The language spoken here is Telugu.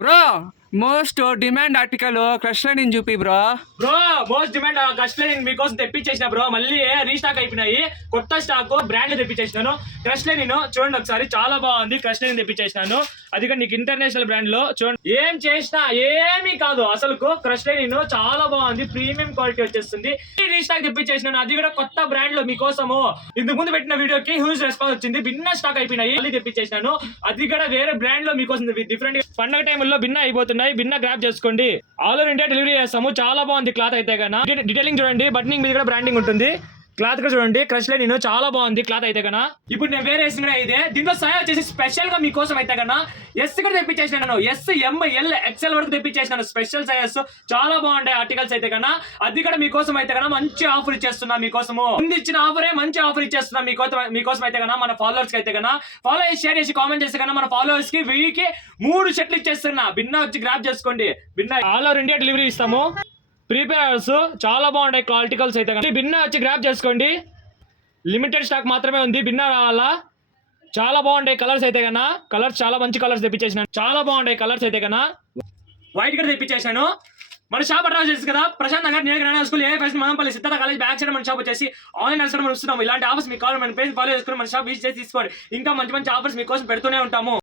Bro most demand article crush line చూపి bro. Bro most demand crush line మీకోసం తెప్పించేసిన బ్రో. మళ్ళీ రీస్టాక్ అయిపోయినాయి, కొత్త స్టాక్ బ్రాండ్ తెప్పించేసినాను. క్రష్ లైన్ చూడండి ఒకసారి, చాలా బాగుంది. క్రష్ లైన్ తెప్పించేసినాను, అది కూడా నీకు ఇంటర్నేషనల్ బ్రాండ్ లో. చూడండి ఏం చేసినా ఏమీ కాదు అసలు. క్రష్ లైన్ చాలా బాగుంది, ప్రీమియం క్వాలిటీ వచ్చేస్తుంది. రీస్టాక్ తెప్పించేసినాను, అది కూడా కొత్త బ్రాండ్ లో మీకోసము. ఇంతకు ముందు పెట్టిన వీడియోకి హ్యూజ్ రెస్పాన్స్ వచ్చింది. భిన్న స్టాక్ అయిపోయినాయి, మళ్ళీ తెప్పించేసినాను. అది కూడా వేరే బ్రాండ్ లో మీకోసం డిఫరెంట్. పండుగ టైంలో భిన్న అయిపోతున్నాయి, భిన్న గ్రాప్ చేసుకోండి. ఆల్ ఓవర్ ఇండియా డెలివరీ చేస్తాము. చాలా బాగుంది క్లాత్ అయితే కన్నా. డీటెయిలింగ్ చూడండి, బటనింగ్ మీద కూడా బ్రాండింగ్ ఉంటుంది. క్లాత్ కూడా చూడండి, క్రష్ లైన్ చాలా బాగుంది క్లాత్ అయితే కన్నా. ఇప్పుడు నేను వేరే వేసిన ఇదే, దీంట్లో సహాయ వచ్చేసి స్పెషల్ గా మీకోసం అయితే కన్నా ఎస్ కూడా తెప్పించేసినాను. ఎస్, ఎం, ఎల్, ఎక్స్ఎల్ వరకు తెప్పించేసినాను. స్పెషల్ సైజెస్ చాలా బాగుంటాయి ఆర్టికల్స్ అయితే కన్నా. అది కూడా మీకోసం అయితే కన్నా మంచి ఆఫర్ ఇచ్చేస్తున్నా మీకోసము. ముందు ఇచ్చిన ఆఫరే మంచి ఆఫర్ ఇచ్చేస్తున్నా మీకోసం అయితే కన్నా. మన ఫాలోవర్స్ కి అయితే కన్నా, ఫాలో చేసి షేర్ చేసి కామెంట్ చేస్తే కన్నా మన ఫాలోవర్స్ కి వీరికి 3 షర్ట్లు ఇచ్చేస్తున్నా. భిన్న వచ్చి గ్రాప్ చేసుకోండి. భిన్న ఆల్ ఓవర్ ఇండియా డెలివరీ ఇస్తాము. ప్రీపేయర్స్ చాలా బాగుంటాయి క్వాలిటీకల్స్ అయితే కానీ. భిన్న వచ్చి గ్రాప్ చేసుకోండి. లిమిటెడ్ స్టాక్ మాత్రమే ఉంది, భిన్న రావాలా. చాలా బాగుంటాయి కలర్స్ అయితే కన్నా. కలర్స్ చాలా మంచి కలర్స్ తెప్పించేసినాను, చాలా బాగుంటాయి కలర్స్ అయితే కన్నా. వైట్ కూడా తెప్పించేసాను. మన షాప్ అడ్రస్ చేసి కదా, ప్రశాంత్ నగర్ నియర్ స్కూల్, ఏ ఫెస్ట్ Manampalli Siddhartha college back side మన షాప్ వచ్చేసి ఆన్లైన్ మనం ఇస్తున్నాము. ఇలాంటి ఆఫర్స్ మీకు కావాలి, మన పేజ్ ఫాలో చేసుకుని మన షాప్ విజిట్ చేసి తీసుకోండి. ఇంకా మంచి మంచి ఆఫర్స్ మీకోసం పెడుతూనే ఉంటాము.